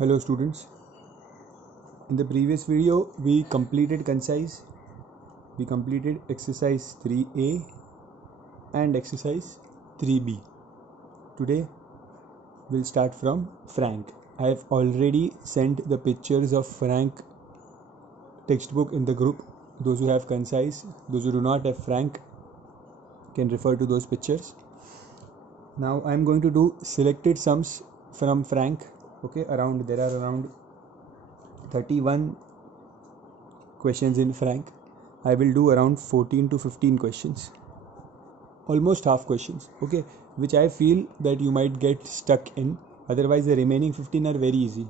Hello students. In the previous video we completed concise, we completed exercise 3a and exercise 3b. Today we'll start from Frank. I have already sent the pictures of Frank textbook in the group. Those who have concise, those who do not have Frank can refer to those pictures. Now I am going to do selected sums from Frank. Okay, there are around 31 questions in Frank. I will do around 14 to 15 questions, almost half questions, okay, which I feel that you might get stuck in. Otherwise the remaining 15 are very easy.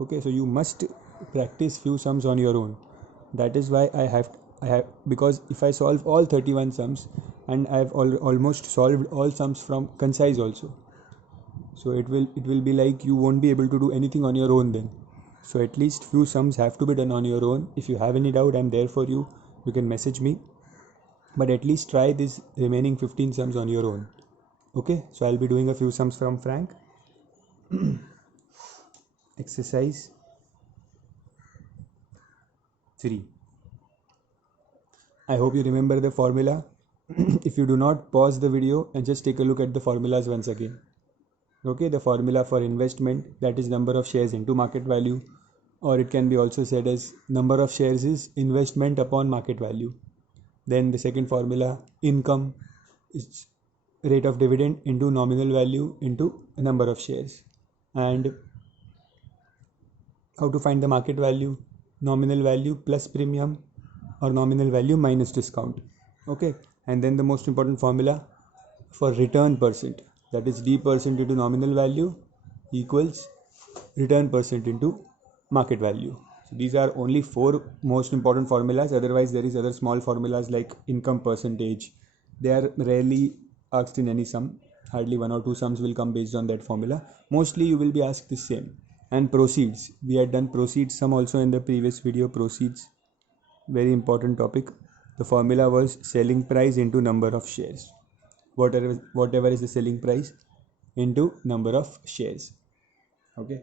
Okay, so you must practice few sums on your own. That is why I have because if I solve all 31 sums, and I have almost solved all sums from concise also, so it will be like you won't be able to do anything on your own then. So at least few sums have to be done on your own. If you have any doubt, I'm there for you. You can message me, but at least try this remaining 15 sums on your own. Okay, so I'll be doing a few sums from Frank. Exercise 3. I hope you remember the formula. If you do not, pause the video and just take a look at the formulas once again. Okay, the formula for investment, that is number of shares into market value, or it can be also said as number of shares is investment upon market value. Then the second formula, income, is rate of dividend into nominal value into number of shares. And how to find the market value, nominal value plus premium or nominal value minus discount. Okay, and then the most important formula for return percent, that is d percent into nominal value equals return percent into market value. So these are only 4 most important formulas. Otherwise there is other small formulas like income percentage. They are rarely asked in any sum. Hardly 1 or 2 sums will come based on that formula. Mostly you will be asked the same. And proceeds, we had done proceeds sum also in the previous video. Proceeds, very important topic. The formula was selling price into number of shares. Whatever is the selling price into number of shares. Okay,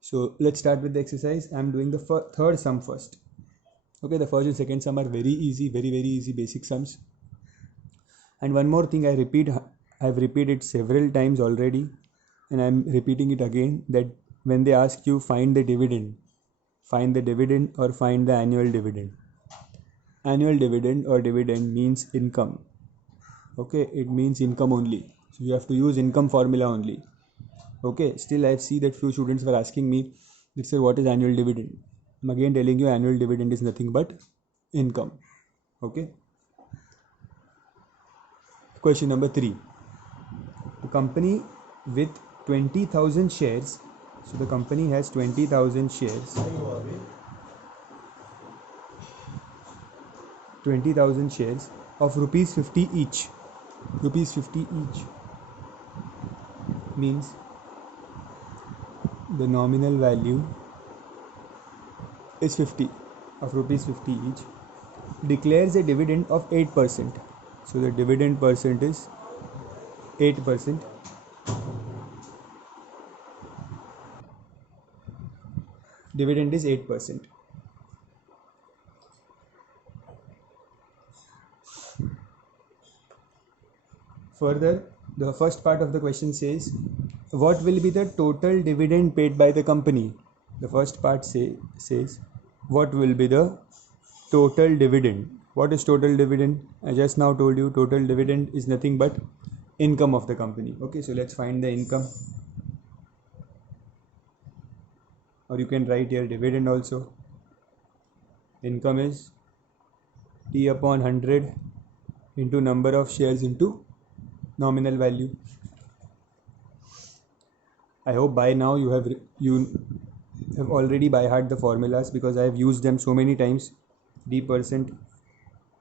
so let's start with the exercise. I'm doing the third sum first. Okay, the first and second sum are very easy, very easy basic sums. And one more thing I've repeated several times already, and I'm repeating it again, that when they ask you find the dividend or find the annual dividend. Annual dividend or dividend means income. Okay, it means income only. So you have to use income formula only. Okay, still I see that few students were asking me, let's say, what is annual dividend? I'm again telling you annual dividend is nothing but income. Okay. Question number 3. The company with 20,000 shares. So the company has 20,000 shares. 20,000 shares of rupees 50 each. Rupees 50 each means the nominal value is 50 of rupees 50 each. Declares a dividend of 8%. So the dividend percent is 8%. Dividend is 8%. Further, the first part of the question says, what will be the total dividend paid by the company? The first part says, what will be the total dividend? What is total dividend? I just now told you total dividend is nothing but income of the company. Okay, so let's find the income. Or you can write here dividend also. Income is T upon 100 into number of shares into nominal value. I hope by now you have already by heart the formulas, because I have used them so many times. D percent,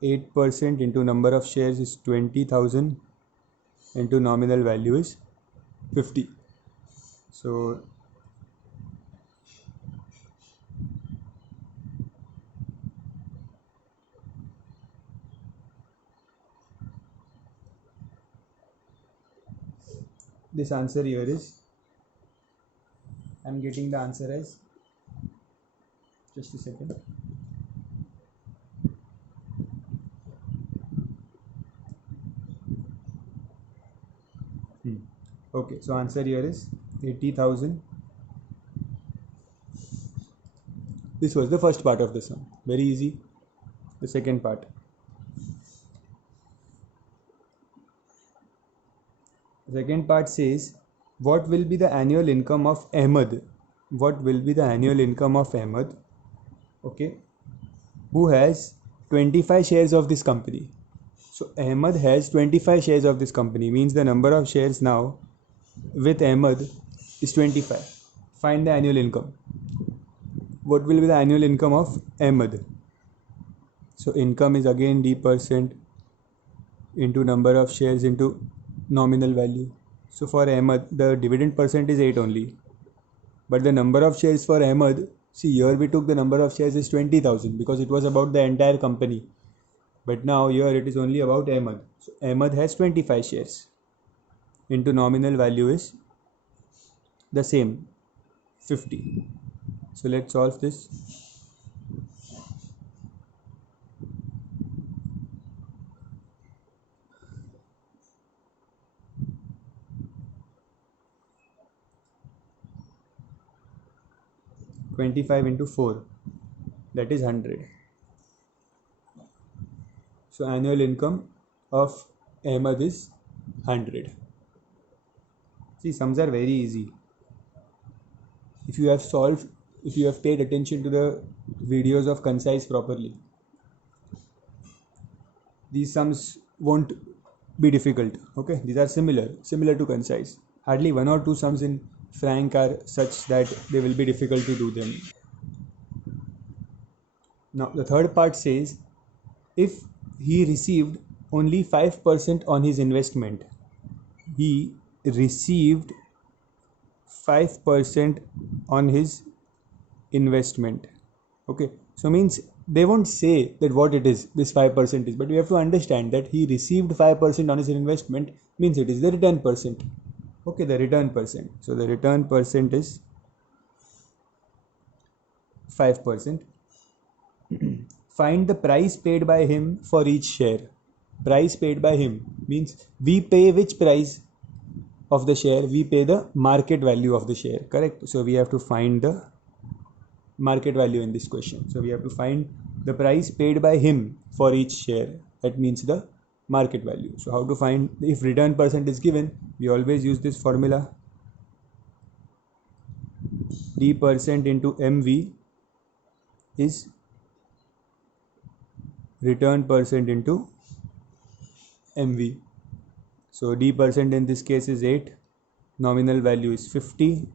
8% into number of shares is 20,000 into nominal value is 50. So this answer here is I'm getting the answer as, just a second. Okay, so answer here is 80,000. This was the first part of the sum. Very easy. The second part. The second part says, what will be the annual income of Ahmed? What will be the annual income of Ahmed? Okay, who has 25 shares of this company. So Ahmed has 25 shares of this company, means the number of shares now with Ahmed is 25. Find the annual income. What will be the annual income of Ahmed? So income is again d% into number of shares into nominal value. So for Ahmed, the dividend percent is 8 only. But the number of shares for Ahmed, see here we took the number of shares is 20,000 because it was about the entire company. But now here it is only about Ahmed. So Ahmed has 25 shares. Into nominal value is the same, 50. So let's solve this. (25 into 4), that is 100. So annual income of Ahmed is 100. See, sums are very easy. If you have paid attention to the videos of Concise properly, these sums won't be difficult. Okay, these are similar to Concise. Hardly one or two sums in Frank are such that they will be difficult to do them. Now the third part says, if he received only 5% on his investment, he received 5% on his investment. Okay, so means they won't say that what it is, this 5% is, but we have to understand that he received 5% on his investment means it is the return percent. Okay, the return percent. So the return percent is 5%. Find the price paid by him for each share. Price paid by him means we pay which price of the share? We pay the market value of the share, correct? So we have to find the market value in this question. So we have to find the price paid by him for each share. That means the market value. So how to find, if return percent is given, we always use this formula, d% into mv is return percent into mv. So d% in this case is 8, nominal value is 50,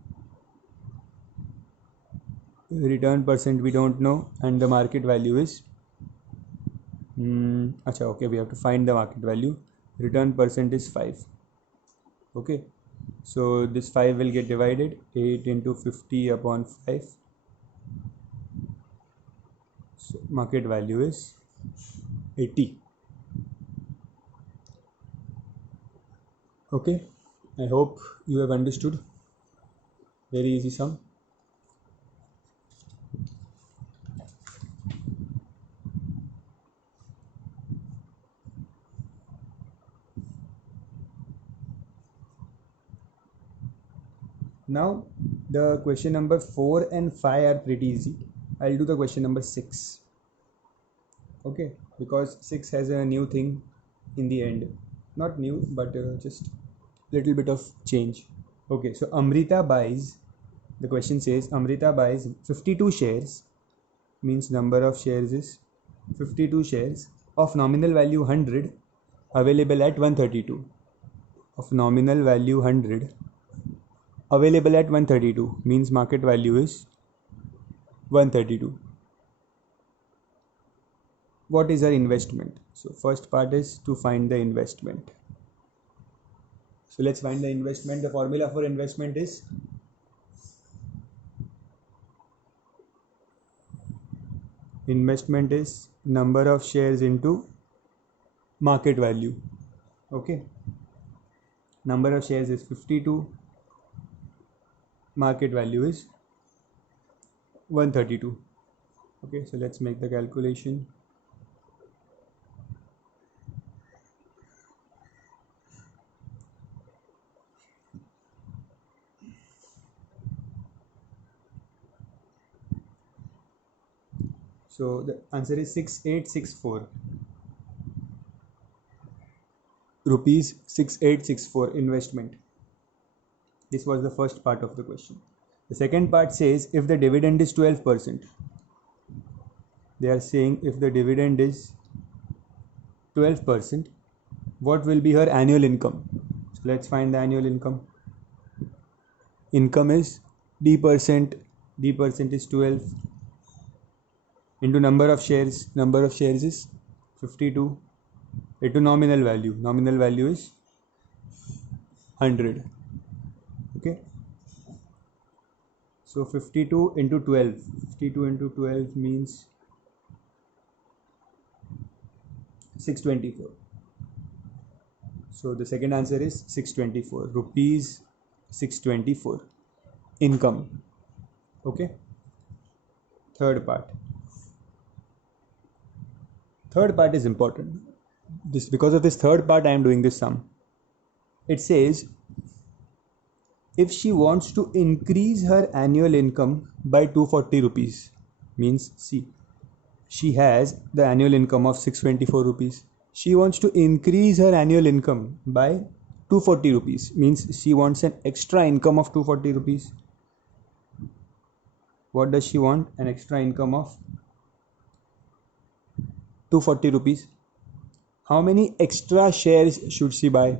return percent we don't know, and the market value is okay, we have to find the market value. Return percent is 5. Okay, so this 5 will get divided, 8 into 50 upon 5. So market value is 80. Okay, I hope you have understood. Very easy sum. Now the question number 4 and 5 are pretty easy. I'll do the question number 6. Okay, because 6 has a new thing in the end. Not new, but just little bit of change. Okay, so Amrita buys, the question says Amrita buys 52 shares, means number of shares is 52 shares of nominal value 100, available at 132. Of nominal value 100, available at 132, means market value is 132. What is our investment? So first part is to find the investment. So let's find the investment. The formula for investment is number of shares into market value. Okay, number of shares is 52, market value is 132. Okay, so let's make the calculation. So the answer is 6864 rupees 6864 investment. This was the first part of the question. The second part says if the dividend is 12%. They are saying if the dividend is 12%, what will be her annual income? So let's find the annual income. Income is D percent is 12 into number of shares is 52 into nominal value is 100. Okay, so 52 into 12 means 624. So the second answer is 624 rupees 624 income. Okay, third part is important. This because of this third part I am doing this sum. It says if she wants to increase her annual income by 240 rupees, means see, she has the annual income of 624 rupees. She wants to increase her annual income by 240 rupees, means she wants an extra income of 240 rupees. What does she want? An extra income of 240 rupees. How many extra shares should she buy?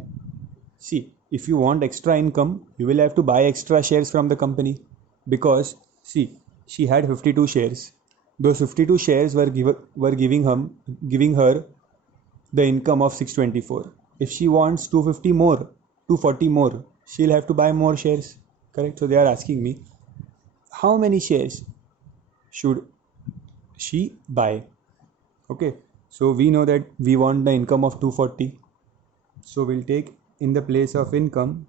See, if you want extra income, you will have to buy extra shares from the company, because see, she had 52 shares. Those 52 shares were giving her the income of 624. If she wants 240 more, she'll have to buy more shares. Correct? So they are asking me, how many shares should she buy? Okay, so we know that we want the income of 240. So we'll take in the place of income,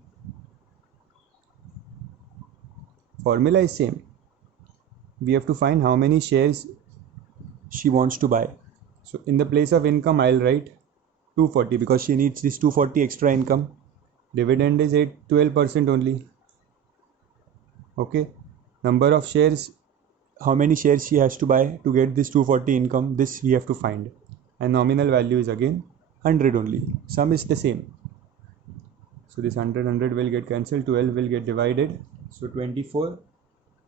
formula is same. We have to find how many shares she wants to buy. So in the place of income, I'll write 240 because she needs this 240 extra income. Dividend is 12% only. Okay, number of shares, how many shares she has to buy to get this 240 income, this we have to find. And nominal value is again 100 only. Sum is the same. So this 100 will get cancelled, 12 will get divided. So 24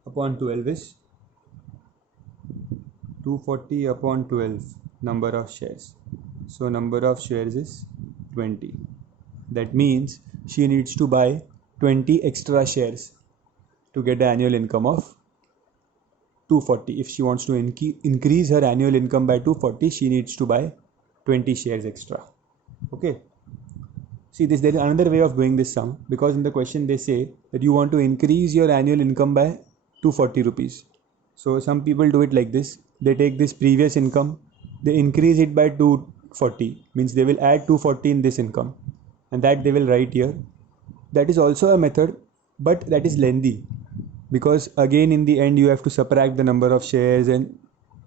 upon 12 is 240 upon 12 number of shares. So number of shares is 20. That means she needs to buy 20 extra shares to get the annual income of 240. If she wants to increase her annual income by 240, she needs to buy 20 shares extra. Okay. See, there is another way of doing this sum, because in the question they say that you want to increase your annual income by 240 rupees. So some people do it like this. They take this previous income, they increase it by 240, means they will add 240 in this income, and that they will write here. That is also a method, but that is lengthy, because again in the end you have to subtract the number of shares and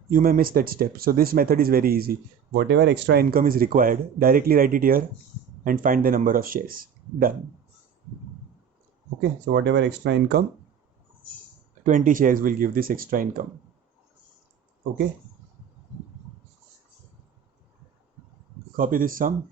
you may miss that step. So this method is very easy. Whatever extra income is required, directly write it here and find the number of shares. Done. Okay, so whatever extra income, 20 shares will give this extra income. Okay, copy this sum.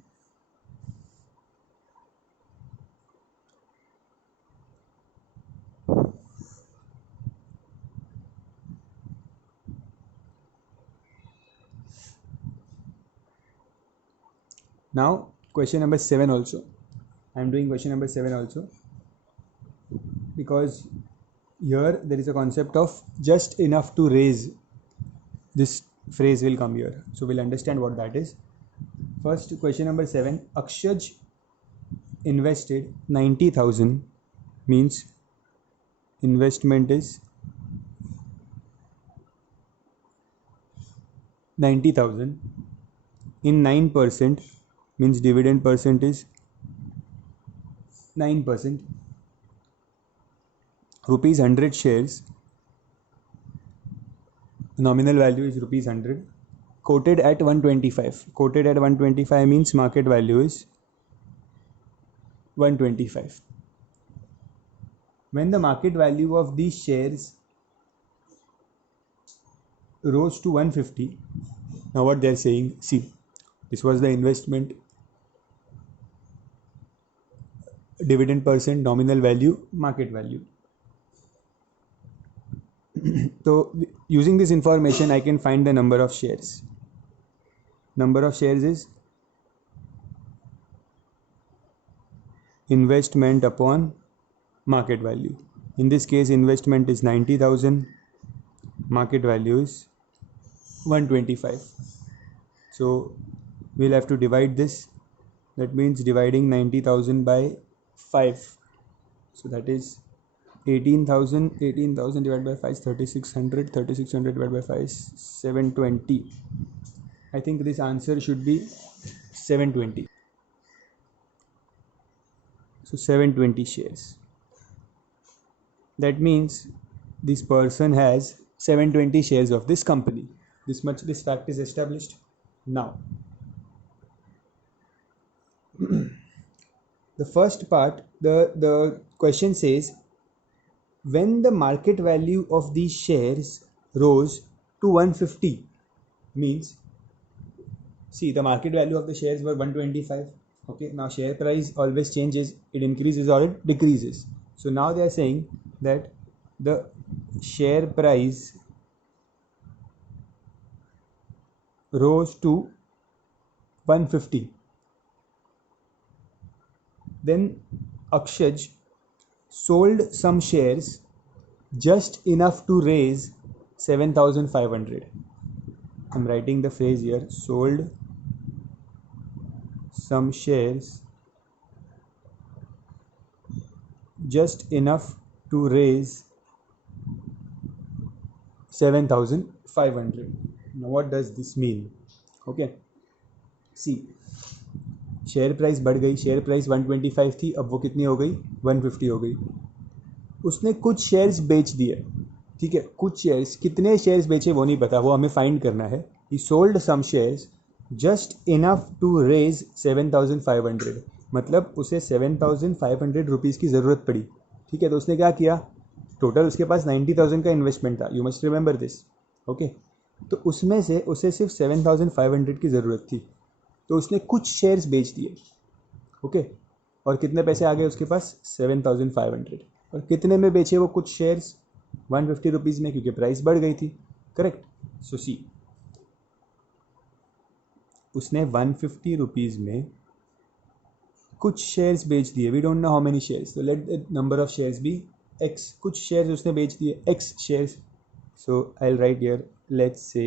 Now question number 7 also. I am doing question number 7 also, because here there is a concept of just enough to raise. This phrase will come here, so we'll understand what that is. First, question number 7. Akshaj invested 90,000, means investment is 90,000 in 9%, means dividend percent is 9%. rupees 100 shares, nominal value is rupees 100, quoted at 125. Quoted at 125 means market value is 125. When the market value of these shares rose to 150, now what they're saying, see, this was the investment, dividend percent, nominal value, market value. So using this information I can find the number of shares. Number of shares is investment upon market value. In this case investment is 90,000, market value is 125. So we'll have to divide this. That means dividing 90,000 by 5. So that is 18,000. 18,000 divided by 5 is 3,600. 3,600 divided by 5 is 720. I think this answer should be 720. So 720 shares. That means this person has 720 shares of this company. This fact is established. Now the first part, the question says, when the market value of these shares rose to 150, means, see, the market value of the shares were 125. Okay, now share price always changes, it increases or it decreases. So now they are saying that the share price rose to 150. Then Akshaj sold some shares just enough to raise 7,500. I'm writing the phrase here, sold some shares just enough to raise 7,500. Now what does this mean? Okay, see, share price बढ़ गई, share price 125 थी, अब वो कितनी हो गई, 150 हो गई. उसने कुछ शेयर्स बेच दिए, ठीक है, कुछ शेयर्स, कितने शेयर्स बेचे वो नहीं पता, वो हमें फाइंड करना है. He sold some shares just enough to raise 7,500, मतलब उसे 7,500 रुपीज़ की ज़रूरत पड़ी. ठीक है, तो उसने क्या किया, टोटल उसके पास 90,000 का इन्वेस्टमेंट था, you must remember this. Okay, तो उसमें से उसे सिर्फ 7,500 की ज़रूरत थी, तो उसने कुछ शेयर्स बेच दिए. ओके, और कितने पैसे आ गए उसके पास, 7,500. और कितने में बेचे वो कुछ शेयर्स, 150 रुपीज़ में, क्योंकि प्राइस बढ़ गई थी. करेक्ट. सो सी, उसने 150 रुपीज़ में कुछ शेयर्स बेच दिए. We don't know how many shares, तो let the number of shares be X. कुछ शेयर्स उसने बेच दिए, X shares. So I will write here, let's say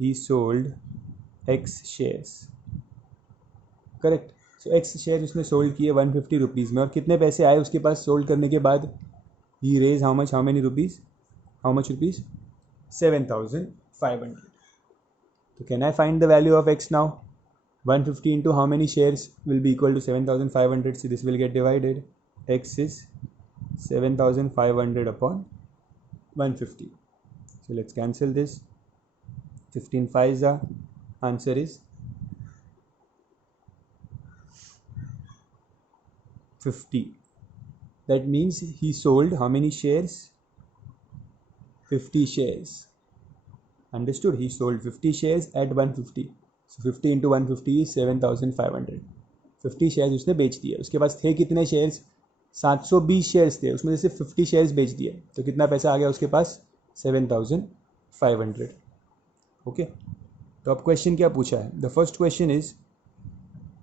he sold X shares. Correct. So X share उसने sold किए 150 rupees में, और कितने पैसे आए उसके पास सोल्ड करने के बाद, he raise how much, how many rupees, how much rupees, 7,500. So can I find the value of x now? 150 into how many shares will be equal to 7,500? So this will get divided. X is 7,500 upon 150. So let's cancel this. 15 5s are, answer is 50. That means he sold how many shares? 50 shares. Understood? He sold 50 shares at 150. So 50 into 150 is 7,500. 50 shares उसने बेच दिए. उसके पास थे कितने shares, 720 shares थे, उसमें से सिर्फ 50 शेयर्स बेच दिए, तो कितना पैसा आ गया उसके पास, 7,500. ओके, तो अब क्वेश्चन क्या पूछा है. The first question is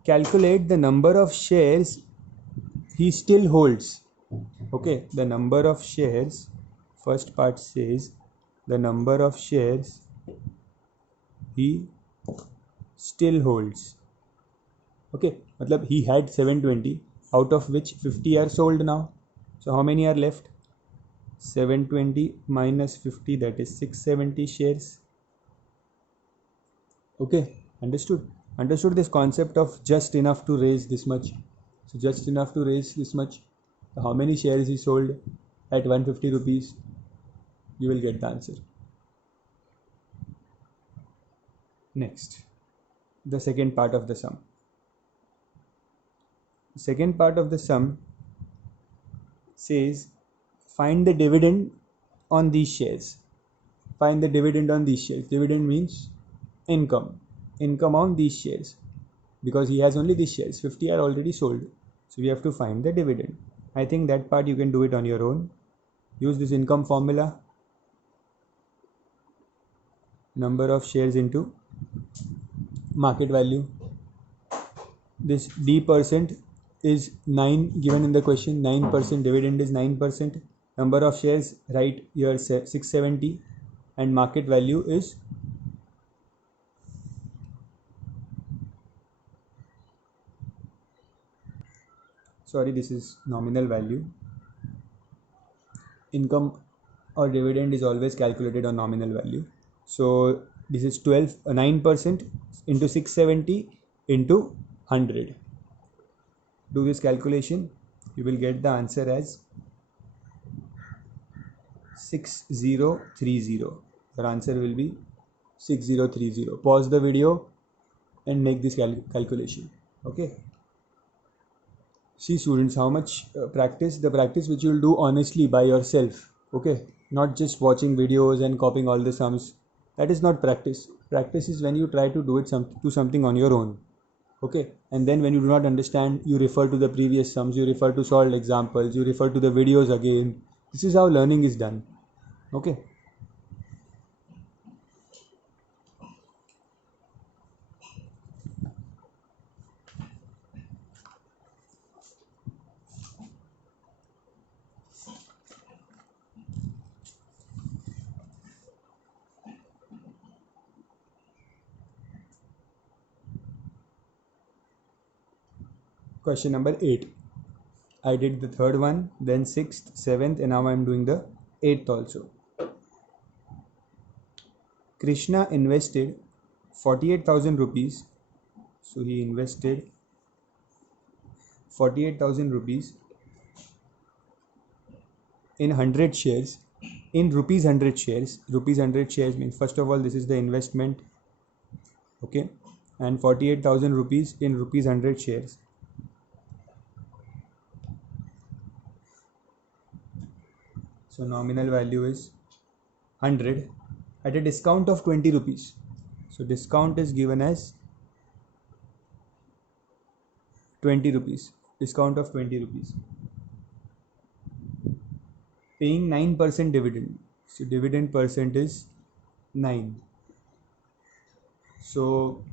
calculate the number of shares he still holds. Okay, the number of shares, first part says the number of shares he still holds. Okay, matlab he had 720, out of which 50 are sold now. So how many are left, 720 minus 50, that is 670 shares. Okay, understood this concept of just enough to raise this much. So just enough to raise this much. So how many shares he sold, at 150 rupees, you will get the answer. Next, the second part of the sum. The second part of the sum says find the dividend on these shares. Find the dividend on these shares. Dividend means income on these shares, because he has only these shares, 50 are already sold, so we have to find the dividend. I think that part you can do it on your own. Use this income formula, number of shares into market value. This D% is 9 given in the question. 9% dividend is 9%. Number of shares right here 670, and market value is this is nominal value. Income or dividend is always calculated on nominal value. So this is 9% into 670 into 100. Do this calculation, you will get the answer as 6030. Your answer will be 6030. Pause the video and make this calculation. Okay. See students, how much practice, the practice which you will do honestly by yourself. Okay, not just watching videos and copying all the sums. That is not practice. Practice is when you try to do something on your own. Okay, and then when you do not understand, you refer to the previous sums, you refer to solved examples, you refer to the videos again. This is how learning is done. Okay. Question number 8. I did the third one, then 6th, 7th, and now I am doing the 8th also. Krishna invested 48,000 rupees. So he invested 48,000 rupees in 100 shares, in rupees 100 shares. Rupees 100 shares means, first of all, this is the investment. Okay, and 48,000 rupees in rupees 100 shares. So nominal value is 100 at a discount of 20 rupees. So discount is given as 20 rupees. Discount of 20 rupees. Paying 9% dividend. So dividend percent is 9. So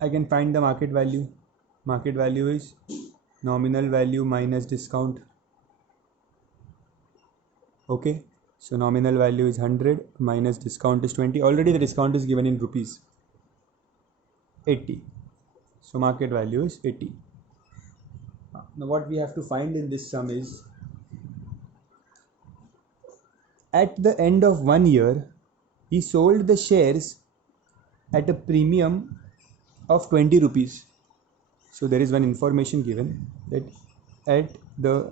I can find the market value. Market value is nominal value minus discount. Okay, so nominal value is 100 minus discount is 20. Already the discount is given in rupees, 80. So market value is 80. Now what we have to find in this sum is, at the end of 1 year, he sold the shares at a premium of 20 rupees. So there is one information given that at the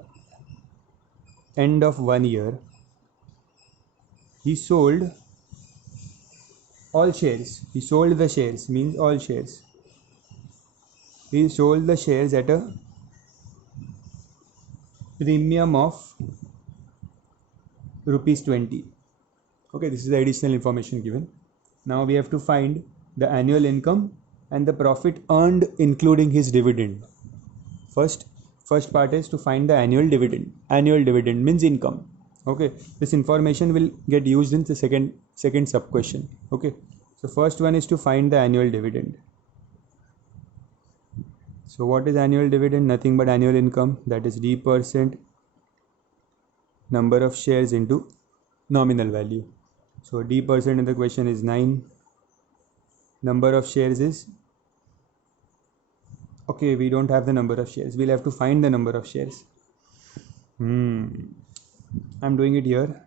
end of 1 year, he sold all shares. He sold the shares means all shares. He sold the shares at a premium of rupees 20. Okay, this is the additional information given. Now we have to find the annual income and the profit earned including his dividend. First part is to find the annual dividend. Annual dividend means income. Okay, this information will get used in the second sub question. Okay, so first one is to find the annual dividend. So what is annual dividend? Nothing but annual income, that is D% number of shares into nominal value. So D% in the question is 9. Number of shares is, okay, we don't have the number of shares. We'll have to find the number of shares. I'm doing it here.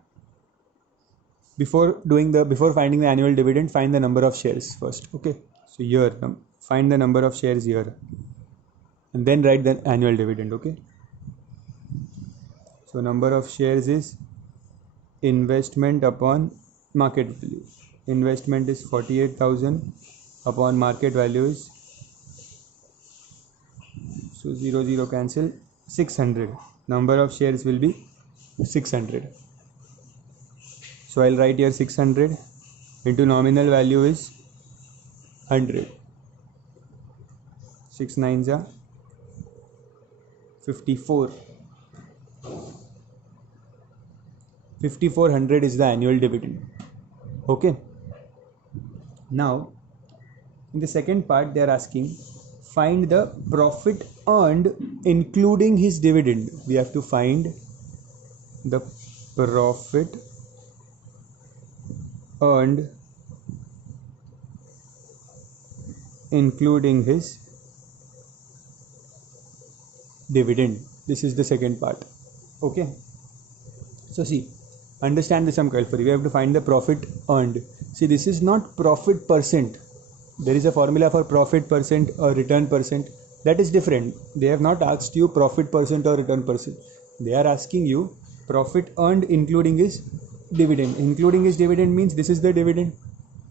Before finding the annual dividend, find the number of shares first. Okay, so here find the number of shares here, and then write the annual dividend. Okay, So number of shares is investment upon market value. Investment is 48,000 upon market value is, so 0 0 cancel, 600. Number of shares will be 600. So I'll write here 600 into nominal value is 100. 6 9s are 54. 5400 is the annual dividend. Okay. Now in the second part they are asking find the profit earned including his dividend. We have to find the profit earned including his dividend. This is the second part. Okay. So see, understand this some carefully. We have to find the profit earned. See, this is not profit percent. There is a formula for profit percent or return percent. That is different. They have not asked you profit percent or return percent. They are asking you profit earned including his dividend. Including his dividend means this is the dividend.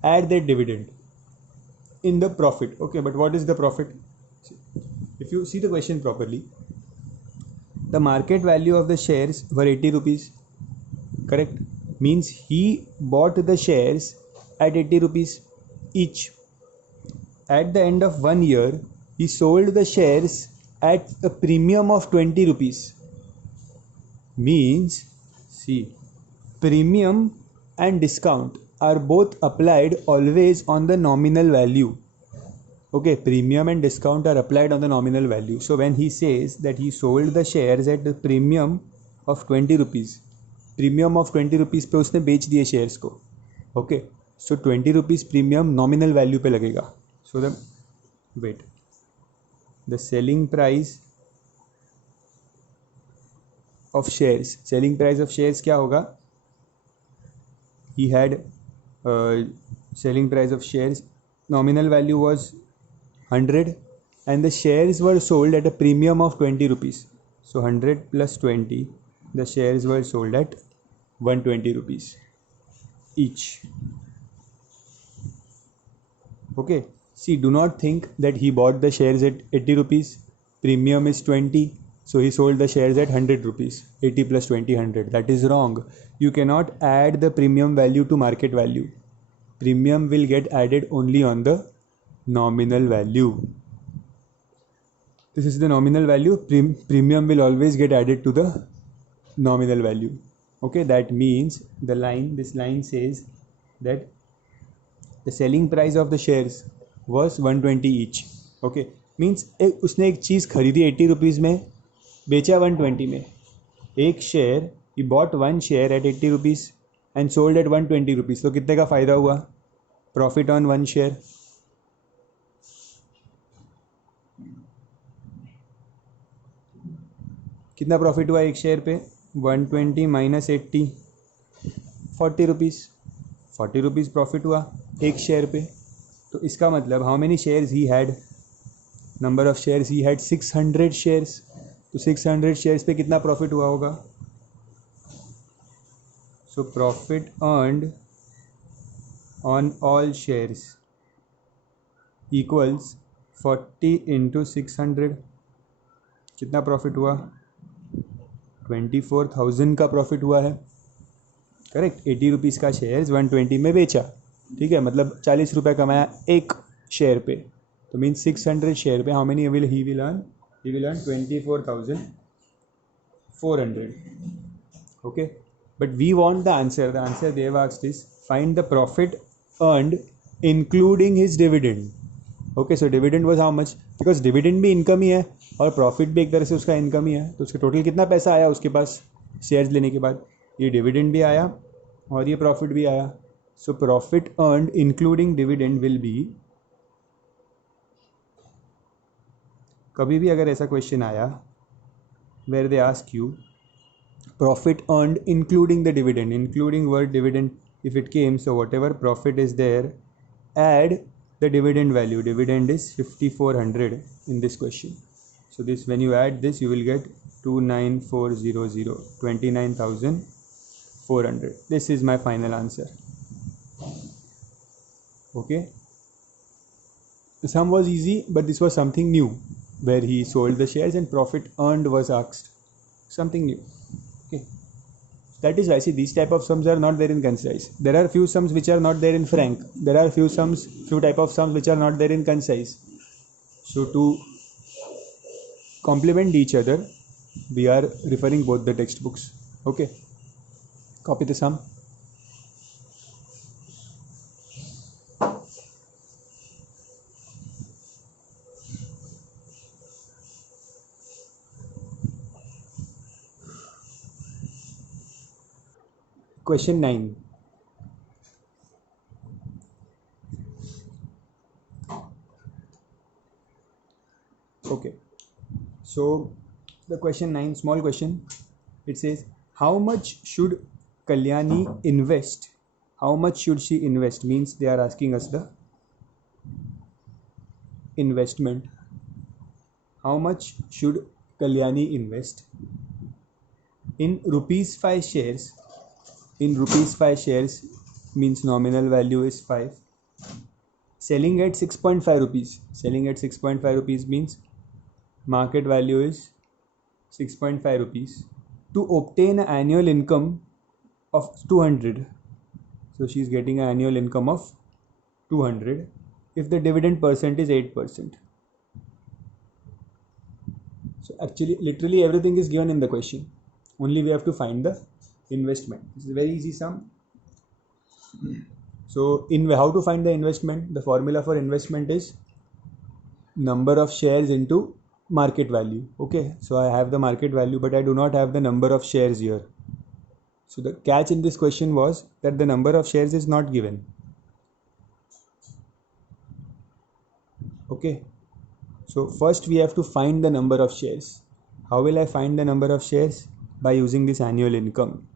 Add that dividend in the profit. Okay, but what is the profit? If you see the question properly, the market value of the shares were 80 rupees. Correct? Means he bought the shares at 80 rupees each. At the end of 1 year, he sold the shares at a premium of 20 rupees. Means, see, premium and discount are both applied always on the nominal value. Okay, premium and discount are applied on the nominal value. So when he says that he sold the shares at the premium of 20 rupees, premium of 20 rupees पे उसने बेच दिए शेयर्स को. Okay, so 20 rupees premium nominal value पे लगेगा. So the wait the selling price of shares, selling price of shares क्या होगा? He had selling price of shares, nominal value was 100 and the shares were sold at a premium of 20 rupees. So 100 plus 20, the shares were sold at 120 rupees each. Okay, see, do not think that he bought the shares at 80 rupees, premium is 20, so he sold the shares at 100 rupees. 80 plus 20, 100. That is wrong. You cannot add the premium value to market value. Premium will get added only on the nominal value. This is the nominal value. Premium will always get added to the nominal value. Okay, that means this line says that the selling price of the shares was 120 each. Okay, means उसने एक चीज़ खरीदी 80 rupees में, बेचा 120 में. एक share, he bought one share at 80 rupees and sold at 120 rupees. तो कितने का फ़ायदा हुआ? Profit on one share. कितना प्रॉफिट हुआ एक शेयर पे? 120 माइनस 80, 40 रुपीज़. 40 रुपीज़ प्रॉफिट हुआ एक शेयर पे. तो इसका मतलब how many shares he had? Number of shares he had 600 shares. तो 600 शेयर्स पे कितना प्रॉफिट हुआ होगा? So profit earned on all shares equals 40 into 600. कितना प्रॉफिट हुआ? 24,000 का प्रॉफिट हुआ है. करेक्ट. 80 रुपीज़ का शेयर्स 120 में बेचा. ठीक है, मतलब 40 रुपये कमाया एक शेयर पे. तो मीन्स 600 शेयर पे how many he will earn? He will earn 24,400. Okay, but we want the answer. The answer they have asked is find the profit earned including his dividend. Okay, so dividend was how much? Because dividend भी income ही है और profit भी एक तरह से उसका income ही है. तो उसका टोटल कितना पैसा आया उसके पास शेयर्स लेने के बाद? ये डिविडेंड भी आया और ये प्रॉफिट भी आया. So profit earned including dividend will be, कभी भी अगर ऐसा क्वेश्चन आया where they ask you profit earned including the dividend, including word dividend, if it came, so whatever profit is there, add the dividend value. Dividend is 5400 in this question. So this, when you add this, you will get 29400, 29,400. This is my final answer. Okay, the sum was easy, but this was something new where he sold the shares and profit earned was asked. Something new. Okay, that is why, see, these type of sums are not there in concise. There are few sums which are not there in frank. There are few type of sums which are not there in concise. So to complement each other, we are referring both the textbooks. Okay, copy the sum. Question 9. Okay, so the question 9, small question. It says, how much should Kalyani invest? How much should she invest? Means they are asking us the investment. How much should Kalyani invest in rupees 5 shares? In rupees 5 shares means nominal value is 5. Selling at 6.5 rupees. Selling at 6.5 rupees means market value is 6.5 rupees. To obtain an annual income of 200. So she is getting an annual income of 200 if the dividend percent is 8%. So actually literally everything is given in the question. Only we have to find the investment. This is a very easy sum. So in how to find the investment, the formula for investment is number of shares into market value. Okay, so I have the market value, but I do not have the number of shares here. So the catch in this question was that the number of shares is not given. Okay, so first we have to find the number of shares. How will I find the number of shares? By using this annual income.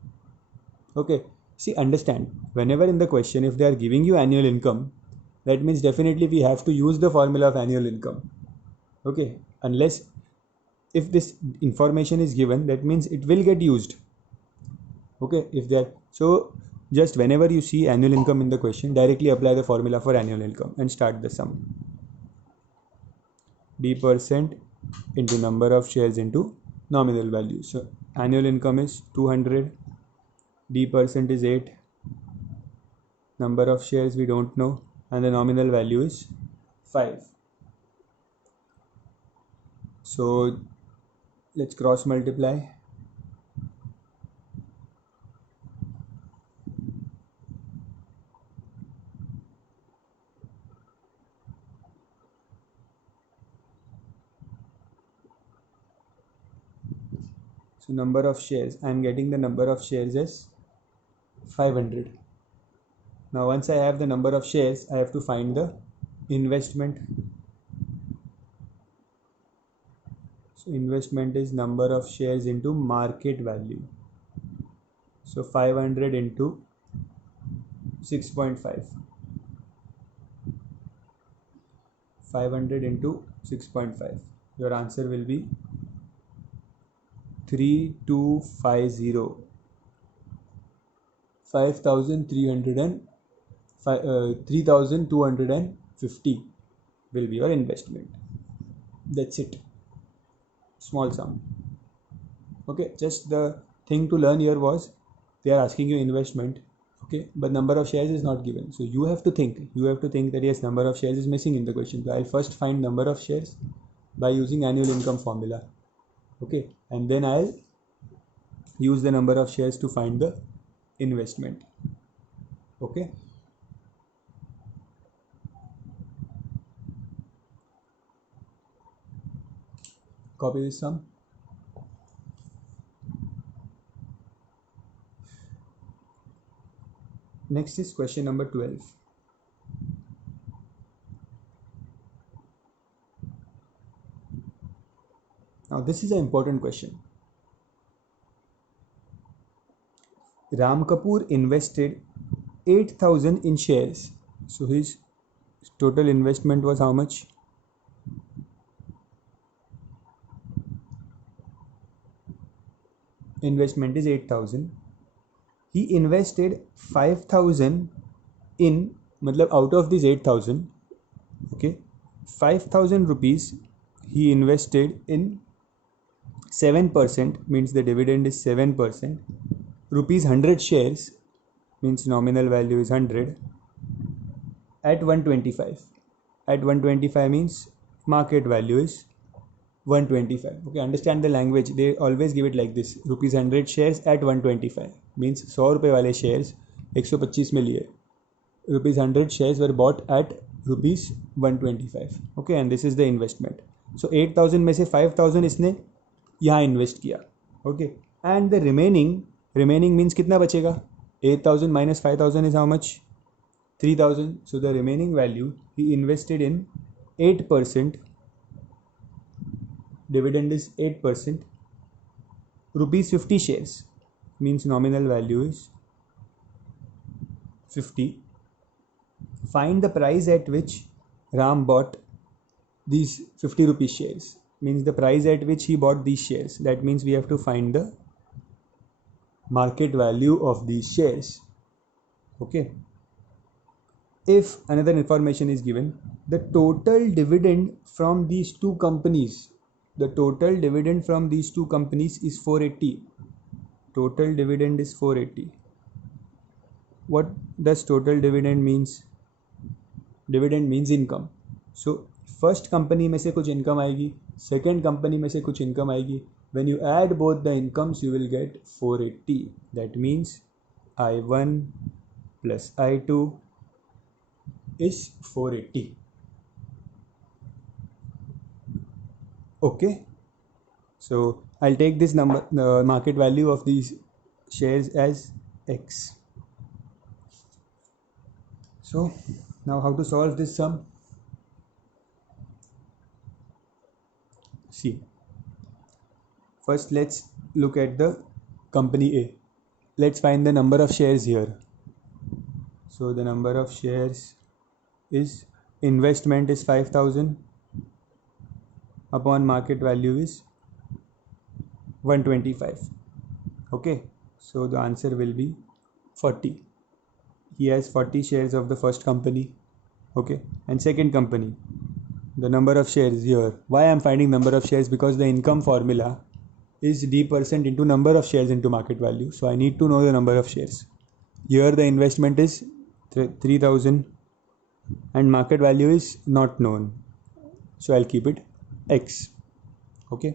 Okay, see, understand, whenever in the question if they are giving you annual income, that means definitely we have to use the formula of annual income. Okay, unless if this information is given, that means it will get used. Okay, if that, so just whenever you see annual income in the question, directly apply the formula for annual income and start the sum. D% into number of shares into nominal value. So annual income is 200, D% is 8, number of shares we don't know, and the nominal value is 5. So let's cross multiply. So number of shares, I am getting the number of shares as 500. Now once I have the number of shares, I have to find the investment. So investment is number of shares into market value. So 500 into 6.5. 500 into 6.5. Your answer will be 3250. 3,250 will be your investment. That's it. Small sum. Okay, just the thing to learn here was they are asking you investment. Okay, but number of shares is not given. So you have to think that yes, number of shares is missing in the question. So I'll first find number of shares by using annual income formula. Okay, and then I'll use the number of shares to find the investment. Okay, copy this sum. Next is question number 12. Now this is an important question. Ram Kapoor invested 8,000 in shares. So his total investment was how much? investment is 8,000. He invested 5,000 in, मतलब out of this 8,000, okay, 5,000 rupees he invested in 7%, means the dividend is 7%. Rupees 100 shares, means nominal value is 100, at 125. At 125 means market value is 125. Okay, understand the language, they always give it like this, rupees 100 shares at 125 means 100 रुपये वाले shares 125 में लिए. Rupees 100 shares were bought at rupees 125. Okay, and this is the investment. So 8,000 में से 5,000 इसने यहाँ invest किया. Okay, and the remaining means कितना बचेगा? 8,000 minus 5,000 is how much? 3,000. So the remaining value he invested in 8%. Dividend is 8%. Rupees 50 shares means nominal value is 50. Find the price at which Ram bought these 50 rupees shares, means the price at which he bought these shares. That means we have to find the market value of these shares. Okay. If another information is given, the total dividend from these two companies, the total dividend from these two companies is 480. Total dividend is 480. What does total dividend means? Dividend means income. So first company में से कुछ income आएगी, second company में से कुछ income आएगी. When you add both the incomes, you will get 480. That means I1 plus I2 is 480. Okay, so I'll take this number, the market value of these shares, as X. So now how to solve this sum? See, first let's look at the company A. Let's find the number of shares here. So the number of shares is, investment is 5,000 upon market value is 125. Okay, so the answer will be 40. He has 40 shares of the first company. Okay, and second company, the number of shares here. Why I am finding number of shares? Because the income formula is d% into number of shares into market value. So I need to know the number of shares. Here the investment is 3,000 and market value is not known, so I'll keep it X. Okay,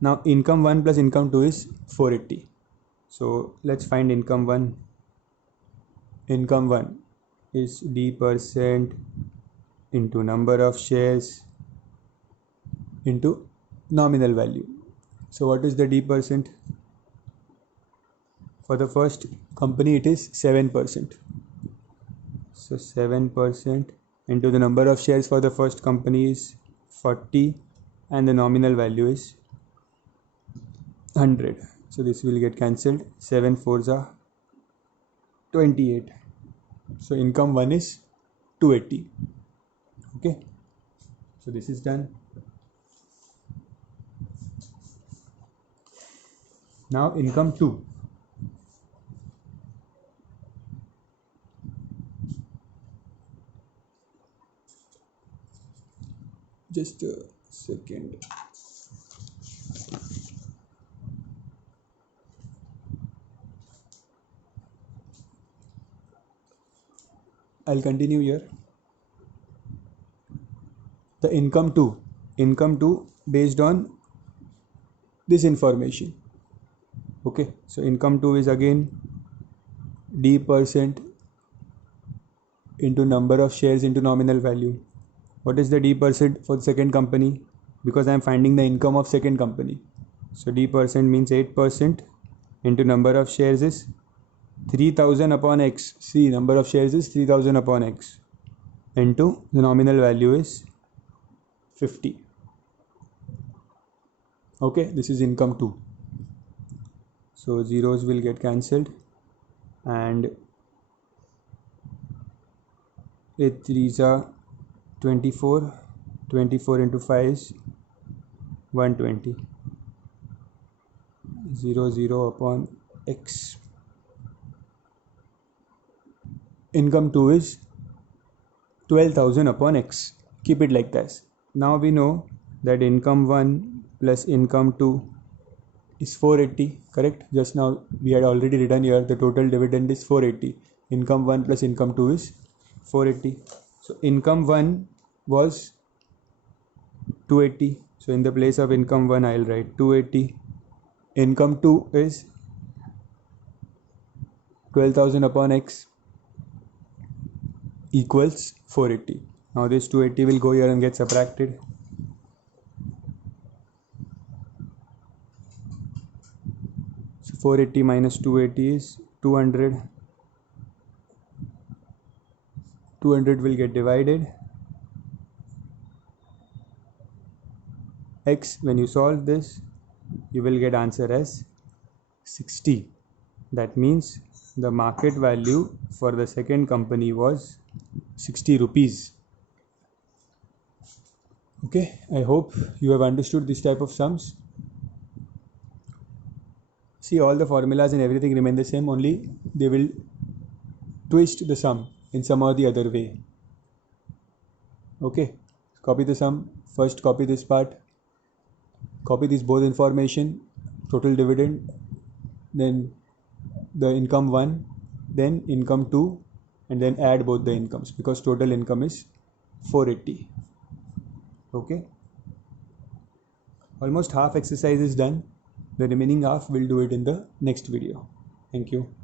now income 1 plus income 2 is 480. So let's find income 1. Income 1 is d% into number of shares into nominal value. So what is the d%? For the first company it is 7%. So 7% into the number of shares for the first company is 40 and the nominal value is 100. So this will get cancelled. 7 4s are 28. So income 1 is 280. Okay, so this is done. Now income 2. Just a second. I'll continue here. The income 2 based on this information. Okay, so income 2 is again d% into number of shares into nominal value. What is the d% for the second company? Because I am finding the income of second company. So d% means 8% into number of shares is 3,000 upon X. See, number of shares is 3,000 upon X into the nominal value is 50. Okay, this is income 2. So zeros will get cancelled and 8 3s are 24. 24 into 5 is 120. 0 0 upon x. Income 2 is 12,000 upon x. Keep it like this. Now we know that income 1 plus income 2 is 480, correct? Just now we had already written here the total dividend is 480. Income 1 plus income 2 is 480. So income 1 was 280. So in the place of income 1 I'll write 280. Income 2 is 12,000 upon x equals 480. Now this 280 will go here and get subtracted. So 480 minus 280 is 200. 200 will get divided. X, when you solve this, you will get answer as 60. That means the market value for the second company was 60 rupees. Okay, I hope you have understood this type of sums. See, all the formulas and everything remain the same, only they will twist the sum in some or the other way. Okay, copy the sum. First copy this part. Copy this both information, total dividend, then the income 1, then income 2, and then add both the incomes because total income is 480. Okay, almost half exercise is done. The remaining half we'll do it in the next video. Thank you.